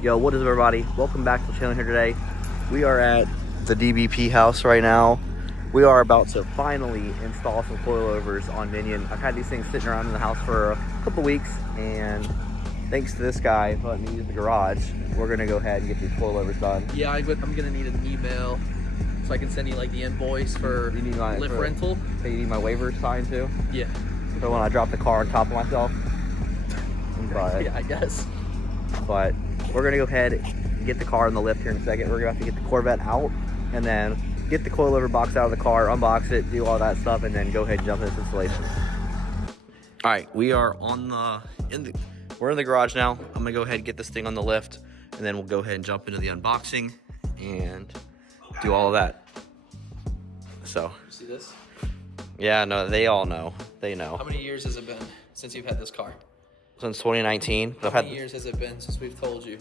Yo, what is up, everybody? Welcome back to the channel here today. We are at the DBP house right now. We are about to finally install some coilovers on Minion. I've had these things sitting around in the house for a couple weeks, and thanks to this guy letting me use the garage, we're gonna go ahead and get these coilovers done. Yeah, I'm gonna need an email so I can send you like the invoice for lift rental. Okay, you need my waiver signed too? Yeah. So when I drop the car on top of myself? But, yeah, I guess. But we're gonna go ahead and get the car in the lift here in a second. We're gonna have to get the Corvette out and then get the coilover box out of the car, unbox it, do all that stuff, and then go ahead and jump into this installation. All right, we are we're in the garage now. I'm gonna go ahead and get this thing on the lift, and then we'll go ahead and jump into the unboxing and do all of that. So. You see this? Yeah, no, they all know. They know. How many years has it been since you've had this car? Since 2019. How many years has it been since we've told you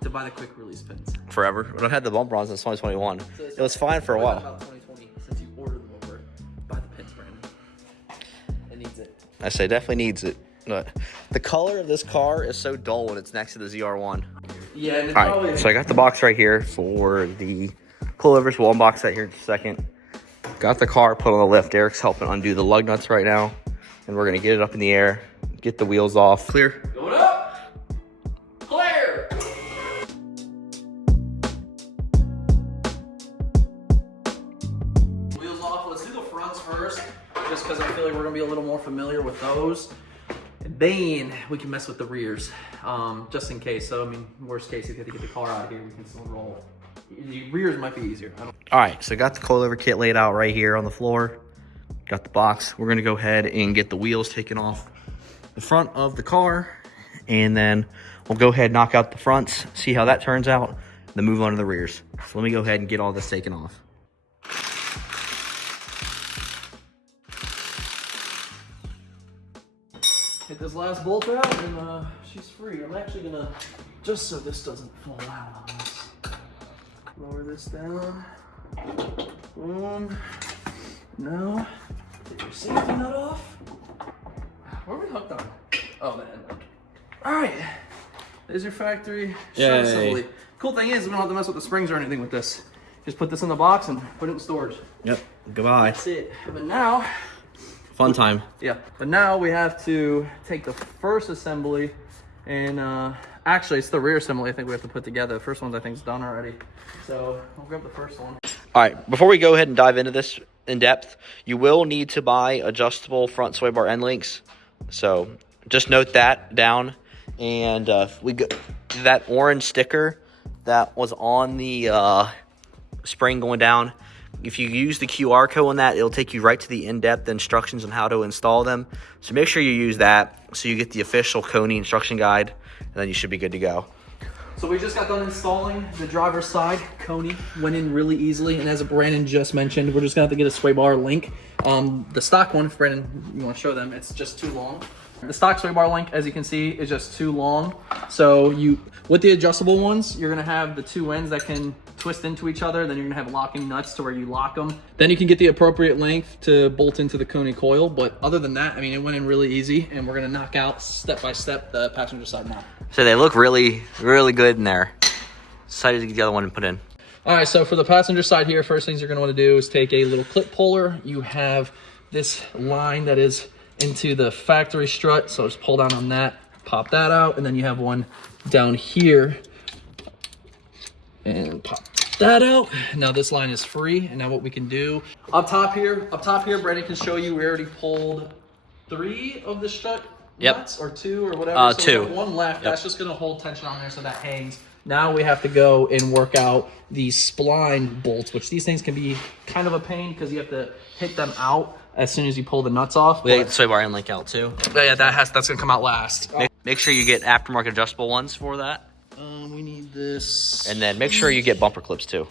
to buy the quick release pins? Forever. But I've had the bumper on since 2021. So it was fine for a while. About 2020 since you ordered the bumper. Buy the pins, Brandon. It needs it. I say definitely needs it. But the color of this car is so dull when it's next to the ZR1. Yeah, and it's all right, so I got the box right here for the coilovers. We'll unbox that here in just a second. Got the car put on the lift. Eric's helping undo the lug nuts right now. And we're gonna get it up in the air, get the wheels off. Clear. Going up. Clear. Wheels off. Let's do the fronts first, just because I feel like we're gonna be a little more familiar with those. And then we can mess with the rears, just in case. So I mean, worst case, if you have to get the car out of here, we can still roll. The rears might be easier. All right, so got the coilover kit laid out right here on the floor. Got the box. We're gonna go ahead and get the wheels taken off the front of the car, and then we'll go ahead and knock out the fronts, see how that turns out, then move on to the rears. So let me go ahead and get all this taken off. Hit this last bolt out, and she's free. I'm actually gonna, just so this doesn't fall out on us, lower this down. Boom. Now, take your safety nut off. Where are we hooked on? Oh, the end. All right. There's your factory short assembly. Cool thing is, we don't have to mess with the springs or anything with this. Just put this in the box and put it in storage. Yep. Goodbye. That's it. But now, fun time. Yeah. But now we have to take the first assembly and actually, it's the rear assembly I think we have to put together. The first one's I think is done already. So I'll grab the first one. All right, before we go ahead and dive into this in depth, you will need to buy adjustable front sway bar end links. So just note that down. And that orange sticker that was on the spring going down, if you use the QR code on that, it'll take you right to the in-depth instructions on how to install them. So make sure you use that so you get the official Koni instruction guide, and then you should be good to go. So we just got done installing the driver's side. Koni went in really easily, and as Brandon just mentioned, we're just gonna have to get a sway bar link. The stock one, if Brandon, you wanna show them, it's just too long. The stock sway bar link, as you can see, is just too long. So with the adjustable ones, you're gonna have the two ends that can twist into each other, then you're gonna have locking nuts to where you lock them. Then you can get the appropriate length to bolt into the Koni coil, but other than that, I mean, it went in really easy, and we're gonna knock out step by step the passenger side mount. So they look really, really good in there. Excited to get the other one and put in. All right, so for the passenger side here, first things you're gonna wanna do is take a little clip puller. You have this line that is into the factory strut, so just pull down on that, pop that out, and then you have one down here, and pop that out. Now this line is free, and now what we can do, up top here, Brandon can show you, we already pulled 3 of the strut nuts, or 2, or whatever. So 2. we have one left. Yep. That's just gonna hold tension on there so that hangs. Now we have to go and work out these spline bolts, which these things can be kind of a pain because you have to hit them out as soon as you pull the nuts off. We get the sway bar end link out too. Yeah, that's gonna come out last. Make sure you get aftermarket adjustable ones for that. We need this. And then make sure you get bumper clips too.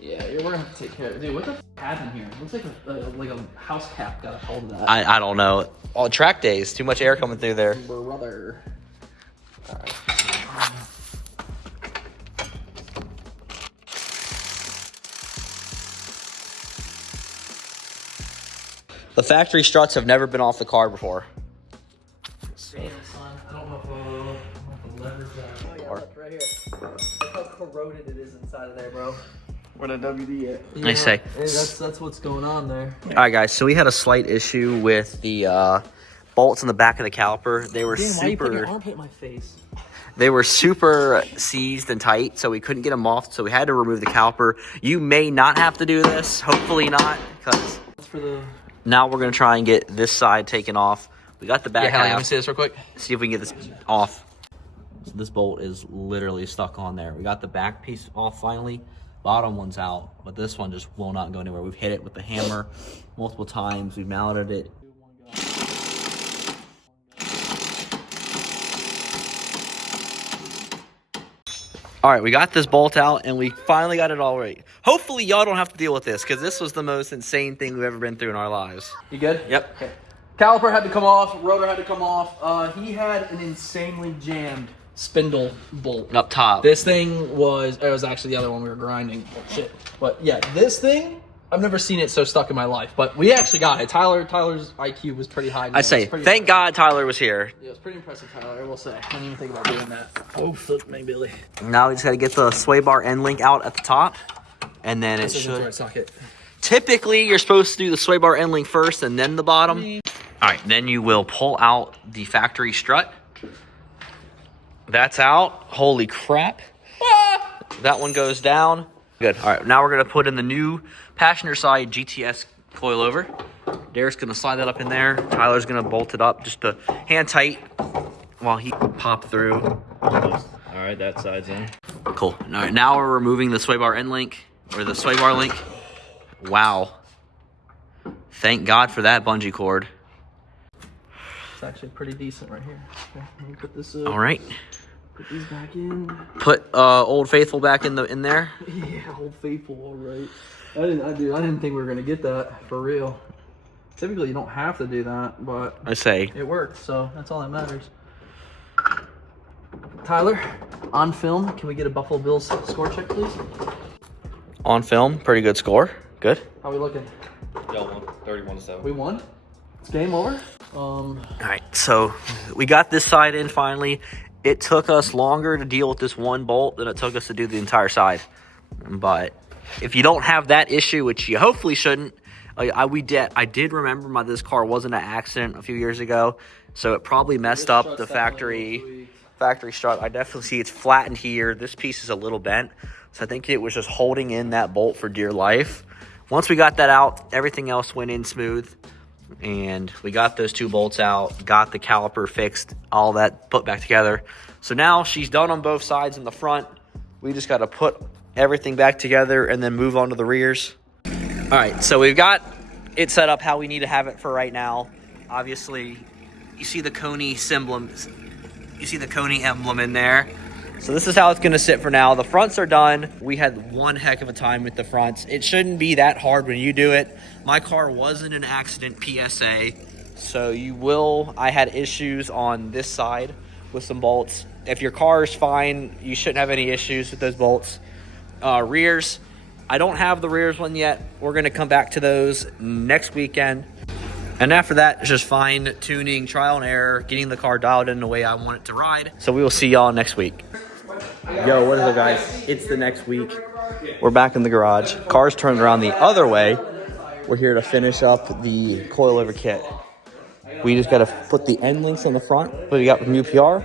Yeah, we're gonna have to take care of it. Dude, what the f happened here? Looks like a house cap got a hold of that. I don't know. All track days, too much air coming through there. Brother. All right. The factory struts have never been off the car before. Damn, son. I don't know if the lever's that. look right here. Look how corroded it is inside of there, bro. Where the WD at? Yeah, I say. That's what's going on there. All right, guys. So we had a slight issue with the bolts in the back of the caliper. They were Dan, why you putting your super. armpit in my face? They were super seized and tight, so we couldn't get them off. So we had to remove the caliper. You may not have to do this. Hopefully not, because That's for the. now we're gonna try and get this side taken off. We got the back Yeah, let me half. see this real quick. See if we can get this off. So this bolt is literally stuck on there. We got the back piece off finally. Bottom one's out, but this one just will not go anywhere. We've hit it with the hammer multiple times. We've mounted it. All right, we got this bolt out, and we finally got it all right. Hopefully, y'all don't have to deal with this, because this was the most insane thing we've ever been through in our lives. You good? Yep. Okay. Caliper had to come off. Rotor had to come off. He had an insanely jammed spindle bolt. Up top. This thing was, it was actually the other one we were grinding. Oh, shit. But yeah, this thing, I've never seen it so stuck in my life. But we actually got it. Tyler's IQ was pretty high. I say, thank God Tyler was here. Yeah, it was pretty impressive, Tyler, I will say. I didn't even think about doing that. Oh, flip me, Billy. Now we just got to get the sway bar end link out at the top, and then it should. Right socket. Typically, you're supposed to do the sway bar end link first and then the bottom. All right, then you will pull out the factory strut. That's out. Holy crap. Ah! That one goes down. Good. All right, now we're going to put in the new passenger side GTS coilover. Derek's going to slide that up in there. Tyler's going to bolt it up just to hand tight while he pop through. All right, that side's in. Cool. All right, now we're removing the sway bar end link, or the sway bar link. Wow. Thank God for that bungee cord. It's actually pretty decent right here. Okay, let me put this up. All right. Put these back in. Put Old Faithful back in there. Yeah, Old Faithful, all right. I didn't think we were gonna get that for real. Typically, you don't have to do that, but I say. it worked, so that's all that matters. Tyler, on film, can we get a Buffalo Bills score check, please? On film, pretty good score. Good. How we looking? Y'all won 31-7. We won. It's game over. All right, so we got this side in finally. It took us longer to deal with this one bolt than it took us to do the entire side. But if you don't have that issue, which you hopefully shouldn't, I did remember this car wasn't an accident a few years ago, so it probably messed up the factory strut. I definitely see it's flattened here. This piece is a little bent, so I think it was just holding in that bolt for dear life. Once we got that out, everything else went in smooth, and we got those two bolts out, got the caliper fixed, all that put back together. So now she's done on both sides in the front. We just got to put everything back together and then move on to the rears. All right, so we've got it set up how we need to have it for right now. Obviously, you see the Koni emblem in there. So this is how it's going to sit for now. The fronts are done. We had one heck of a time with the fronts. It shouldn't be that hard when you do it. My car wasn't an accident PSA, so I had issues on this side with some bolts. If your car is fine, you shouldn't have any issues with those bolts. Rears, I don't have the rears one yet. We're going to come back to those next weekend. And after that, it's just fine tuning, trial and error, getting the car dialed in the way I want it to ride. So we will see y'all next week. Yo, what is up, guys? It's the next week. We're back in the garage. Car's turned around the other way. We're here to finish up the coilover kit. We just got to put the end links on the front, what we got from UPR,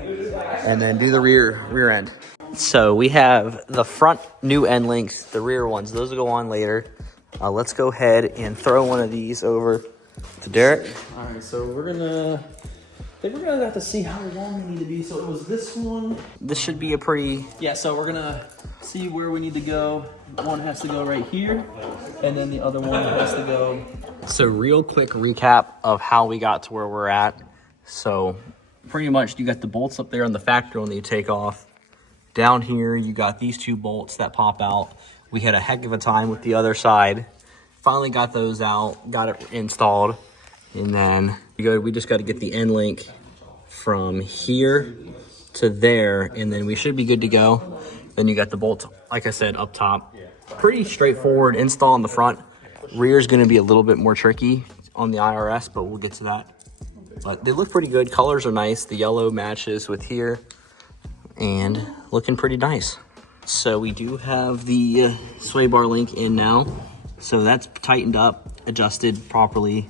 and then do the rear end. So we have the front new end links, the rear ones. Those will go on later. Let's go ahead and throw one of these over to Derek. All right, so we're gonna have to see how long they need to be. So it was this one. This should be a pretty... Yeah, so we're gonna see where we need to go. One has to go right here, and then the other one has to go. So real quick recap of how we got to where we're at. So pretty much you got the bolts up there on the factory one that you take off. Down here, you got these two bolts that pop out. We had a heck of a time with the other side. Finally got those out, got it installed. And then we just got to get the end link from here to there, and then we should be good to go. Then you got the bolts, like I said, up top. Pretty straightforward install on the front. Rear is going to be a little bit more tricky on the IRS, but we'll get to that. But they look pretty good. Colors are nice. The yellow matches with here. and looking pretty nice. So we do have the sway bar link in now. So that's tightened up, adjusted properly.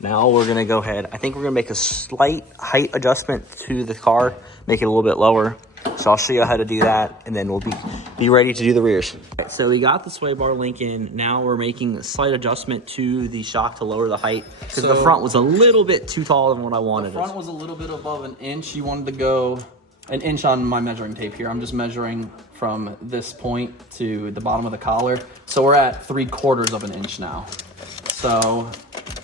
Now we're gonna go ahead. I think we're gonna make a slight height adjustment to the car, make it a little bit lower. So I'll show you how to do that, and then we'll be ready to do the rears. Right, so we got the sway bar link in. Now we're making a slight adjustment to the shock to lower the height, because the front was a little bit too tall than what I wanted. The front was a little bit above an inch. You wanted to go an inch on my measuring tape here. I'm just measuring from this point to the bottom of the collar. So we're at 3/4 of an inch now. So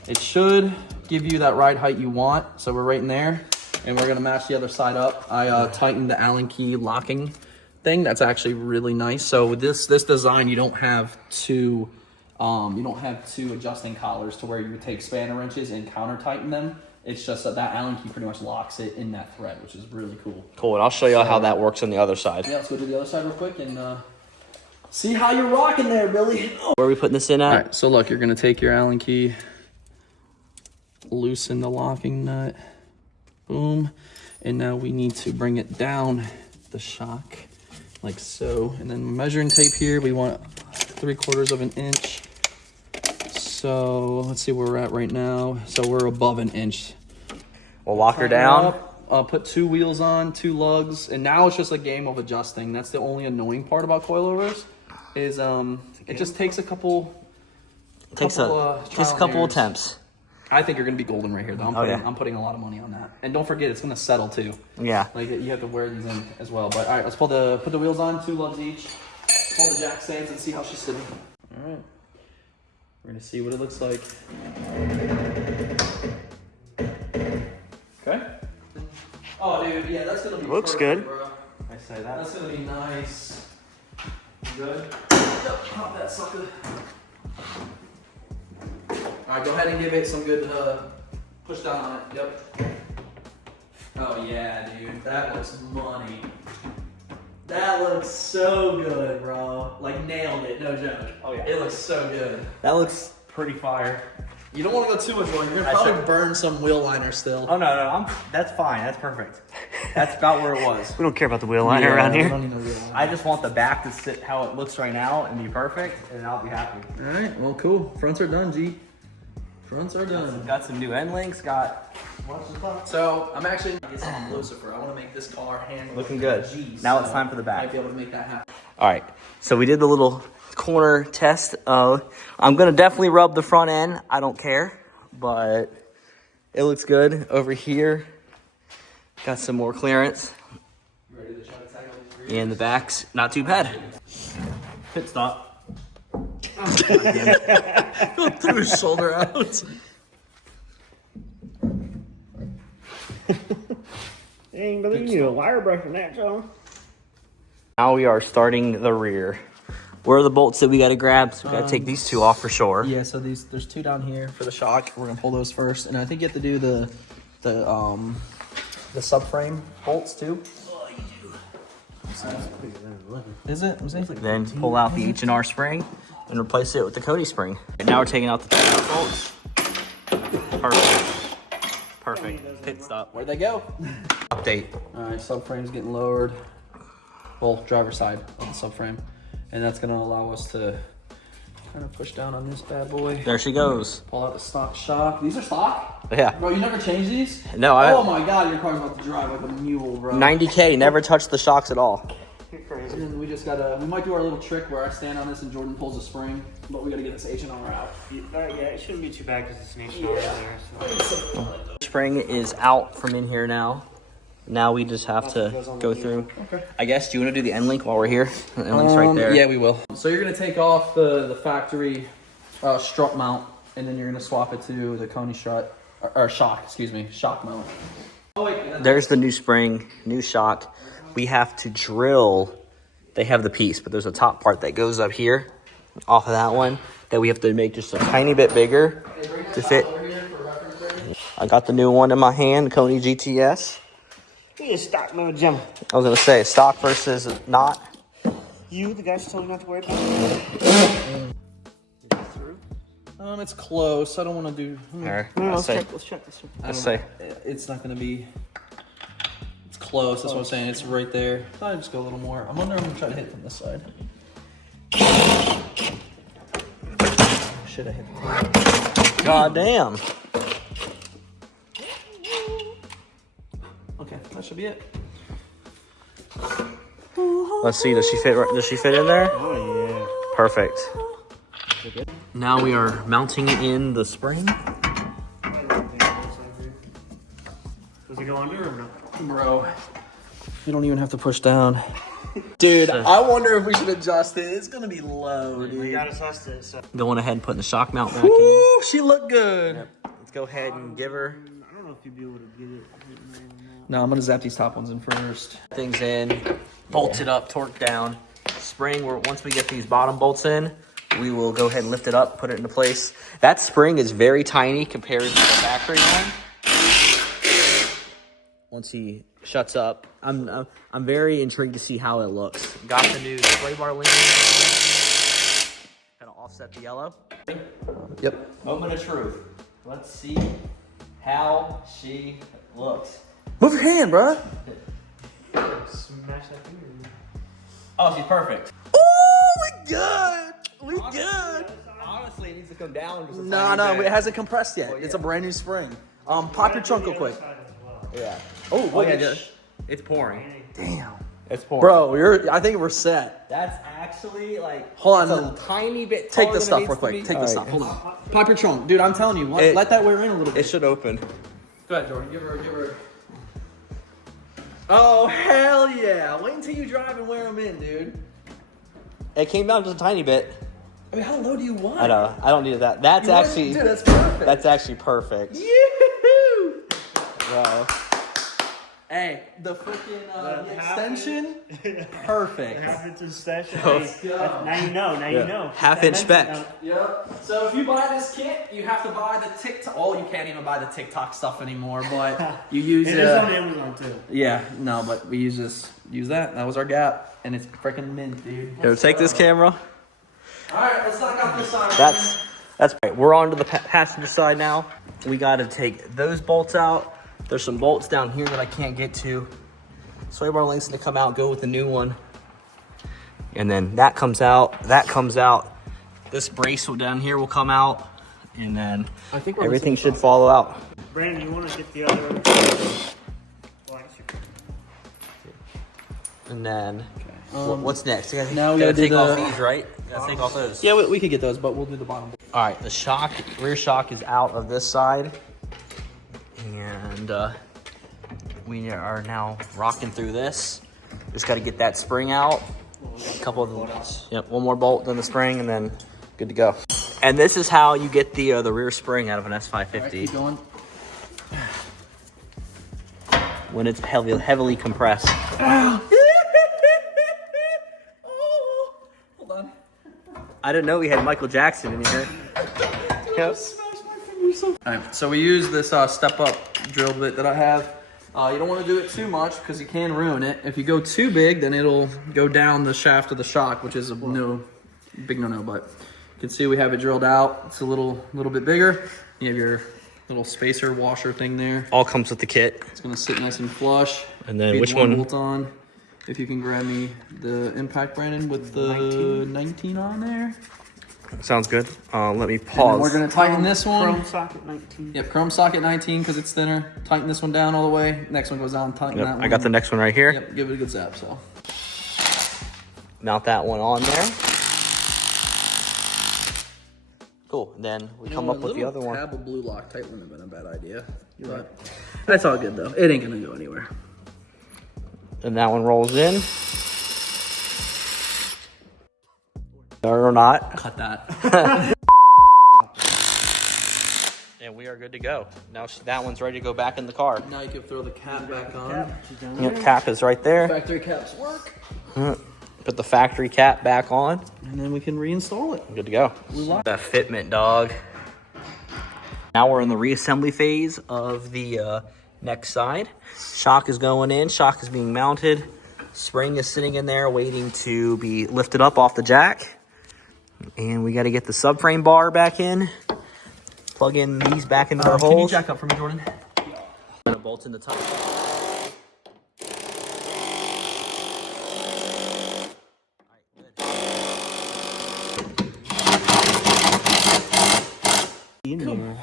it should give you that ride height you want. So we're right in there, and we're gonna match the other side up. I tightened the Allen key locking thing. That's actually really nice. So with this design, you don't have two adjusting collars to where you would take spanner wrenches and counter tighten them. It's just that Allen key pretty much locks it in that thread, which is really cool. Cool, and I'll show you how that works on the other side. Yeah, let's go to the other side real quick and see how you're rocking there, Billy. Where are we putting this in at? All right, so look, you're gonna take your Allen key, loosen the locking nut, boom, and now we need to bring it down the shock like so. And then measuring tape here, we want 3/4 of an inch. So let's see where we're at right now. So we're above an inch. We'll lock her down. Put 2 wheels on, 2 lugs, and now it's just a game of adjusting. That's the only annoying part about coilovers, is it just takes a couple. Takes a couple attempts. I think you're gonna be golden right here, though. I'm putting a lot of money on that, and don't forget it's gonna settle too. Yeah. Like you have to wear these in as well. But all right, let's put the wheels on, 2 lugs each. Pull the jack stands and see how she's sitting. All right. We're gonna see what it looks like. Okay. Oh, dude, yeah, that's gonna be Looks perfect, good. bro. I say that. That's gonna be nice. You good? Yep, pop that sucker. All right, go ahead and give it some good push down on it. Yep. Oh yeah, dude, that looks money. That looks so good, bro. Like nailed it, no joke. Oh yeah. It looks so good. That looks pretty fire. You don't want to go too much more. You're gonna probably burn some wheel liner still. Oh no, that's fine. That's perfect. That's about where it was. We don't care about the wheel Yeah, liner around we here. don't need no wheel liner. I just want the back to sit how it looks right now and be perfect, and I'll be happy. All right, well, cool. Fronts are done, G. Fronts are done. Got some new end links. So I'm actually gonna get some Lucifer. I want to make this car handle Looking good. G, Now so it's time for the back. Might be able to make that happen. All right, so we did the little corner test. I'm gonna definitely rub the front end. I don't care, but it looks good over here. Got some more clearance. Ready to try to tackle these rears? And the back's not too bad. Pit stop. Threw his shoulder out. Dang, but you need a wire brush from that, John. Now we are starting the rear. Where are the bolts that we gotta grab? So we gotta take these 2 off for sure. Yeah, so there's 2 down here for the shock. We're gonna pull those first, and I think you have to do the subframe bolts too. Oh, you do. Is it? Then pull out the H&R spring and replace it with the Koni spring. And now we're taking out the bolts. Perfect. Pit stop. Where'd they go? Update. All right, subframe's getting lowered. Well, driver's side of the subframe, and that's gonna allow us to kind of push down on this bad boy. There she goes. Pull out the stock shock. These are stock? Yeah. Bro, you never changed these? No, Oh my god, your car's about to drive like a mule, bro. 90K, never touched the shocks at all. And then we just gotta, we might do our little trick where I stand on this and Jordan pulls the spring, but we gotta get this H&R out. Yeah, it shouldn't be too bad because it's an H&R there. So. Spring is out from in here now. Now we just have to go through. Okay. I guess, do you want to do the end link while we're here? The end link's right there. Yeah, we will. So you're gonna take off the factory strut mount, and then you're gonna swap it to the Koni strut, or shock, excuse me, shock mount. Oh wait. There's the new spring, new shock. We have to drill. They have the piece, but there's a top part that goes up here off of that one that we have to make just a tiny bit bigger to fit. I got the new one in my hand, Koni GTS. He is stock mode, Jim. I was gonna say stock versus not. You, the guys told you not to worry about it. It's close. I don't want to do. Here, No, let's say. let's check. Let's say. It's not gonna be. It's close. That's what I'm saying. It's right there. I just go a little more. I'm gonna try to hit from this side. Shit, I hit the top. God damn. Okay, that should be it. Let's see. Does she fit? Does she fit in there? Oh yeah. Perfect. Now we are mounting in the spring. Does it go under or no? Bro, you don't even have to push down. Dude, I wonder if we should adjust it. It's gonna be low, dude. We gotta test it. So. Going ahead and putting the shock mount back in. Ooh, she looked good. Yep. Let's go ahead and give her I don't know if you'd be able to get it. No, I'm gonna zap these top ones in first. things in, bolted up, torqued down. Spring, once we get these bottom bolts in, we will go ahead and lift it up, put it into place. That spring is very tiny compared to the factory one. Once he shuts up, I'm very intrigued to see how it looks. Got the new sway bar link, kind of offset the yellow. Yep. Moment of truth. Let's see how she looks. Move your hand, bro. Smash that finger. Oh, she's perfect. Oh, we good. We good. Honestly, it needs to come down. Just a No, tiny no, bit. it hasn't compressed yet. Oh, yeah. It's a brand new spring. Pop your trunk real quick. Yeah. Oh, Oh, yeah, wait. it's pouring. Damn. It's pouring. Bro, I think we're set. That's actually like Hold on. it's a tiny bit. Take taller this than it stuff real needs to quick. be. Take this All stuff. right. Hold on. Pop your trunk. Dude, I'm telling you, let that wear in a little It bit. should open. Go ahead, Jordan. Give her. Oh, hell yeah. Wait until you drive and wear them in, dude. It came down just a tiny bit. I mean, how low do you want? I know. I don't need that. That's You want- actually. Dude, that's perfect. That's actually perfect. Yoo-hoo! Wow. Hey, the freaking the half extension, perfect. Half inch extension. Let's go. Now you know. Now you know. Half That inch meant- spec. Yep. So if you buy this kit, you have to buy the TikTok. Oh, you can't even buy the TikTok stuff anymore, but you use It is on Amazon too. Yeah, no, but we use this. Use that. That was our gap, and it's freaking mint, dude. Yo, take this camera. All right, let's knock out this side. That's right. We're on to the passenger side now. We got to take those bolts out. There's some bolts down here that I can't get to. Sway bar links to come out, go with the new one. And then that comes out, that comes out. This brace down here will come out. And then I think we're everything should follow out. Brandon, you want to get the other? And then Um, what's next? now we gotta do take off the- these, right? Gotta take off those. Yeah, we could get those, but we'll do the bottom. All right, the shock, rear shock is out of this side. And we are now rocking through this. Just got to get that spring out. A couple of them. Yep, one more bolt, then the spring, and then good to go. And this is how you get the rear spring out of an S550 Keep going. when it's heavily compressed. Oh, hold on. I didn't know we had Michael Jackson in here. Yep. Alright, so we use this step-up drill bit that I have. You don't want to do it too much because you can ruin it. If you go too big, then it'll go down the shaft of the shock, which is a big no-no. But you can see we have it drilled out. It's a little bit bigger. You have your little spacer washer thing there. All comes with the kit. It's gonna sit nice and flush. And then Feed which one? bolt on. If you can grab me the impact, Brandon, with the 19 on there. Sounds good. Let me And then pause. we're gonna tighten this one. Chrome socket 19. Yep, chrome socket 19 because it's thinner. Tighten this one down all the way. Next one goes down. Tighten that Yep, one. I got the next one right here. Yep, give it a good zap. So. Mount that one on there. Cool. And then we come up with the other one. Tab of blue Loctite wouldn't have been a bad idea. But that's all good though. It ain't gonna go anywhere. And that one rolls in. Or not. Cut that. And we are good to go. Now that one's ready to go back in the car. Now you can throw the cap back on. Yep, cap is right there. Factory caps work. Put the factory cap back on. And then we can reinstall it. Good to go. That fitment, dog. Now we're in the reassembly phase of the next side. Shock is going in. Shock is being mounted. Spring is sitting in there waiting to be lifted up off the jack. And we got to get the subframe bar back in. Plug in these back into their Can you holes. jack up for me, Jordan? Gonna bolt in the top. here.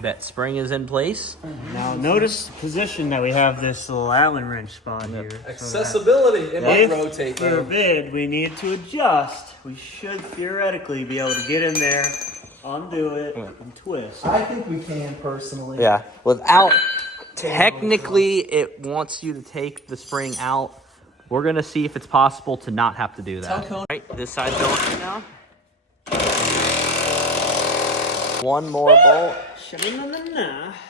That spring is in place. Now notice the position that we have this little Allen wrench spot here. Accessibility. It might If rotate though. forbid we need to adjust, we should theoretically be able to get in there, undo it, and twist. I think we can personally. Yeah, without, technically it wants you to take the spring out. We're gonna see if it's possible to not have to do that. Tell Koni. Right, this side's going right now. One more bolt.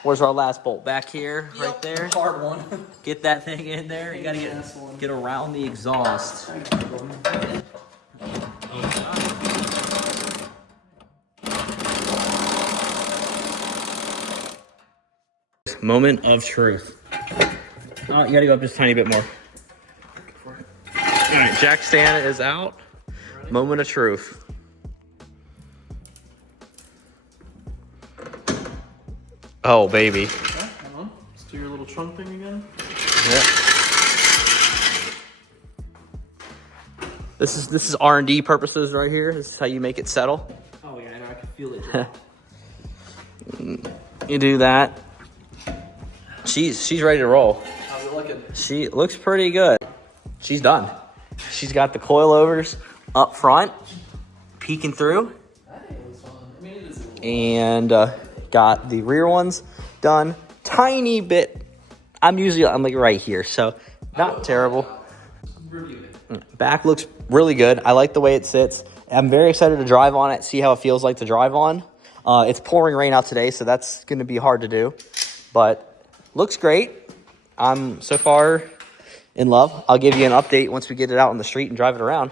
Where's our last bolt? Back here, right there. Hard one. Get that thing in there. You gotta get around the exhaust. Moment of truth. Oh, you gotta go up just a tiny bit more. All right, jack stand is out. Moment of truth. Oh, baby. Okay, hold on. Let's do your little trunk thing again. Yeah. This is R&D purposes right here. This is how you make it settle. Oh yeah, I can feel it. You do that. She's ready to roll. How's it looking? She looks pretty good. She's done. She's got the coilovers up front, peeking through, and got the rear ones done. Tiny bit. I'm like right here, so not terrible. Back looks really good. I like the way it sits. I'm very excited to drive on it, see how it feels like to drive on. It's pouring rain out today, so that's going to be hard to do, but looks great. I'm so far in love. I'll give you an update once we get it out on the street and drive it around.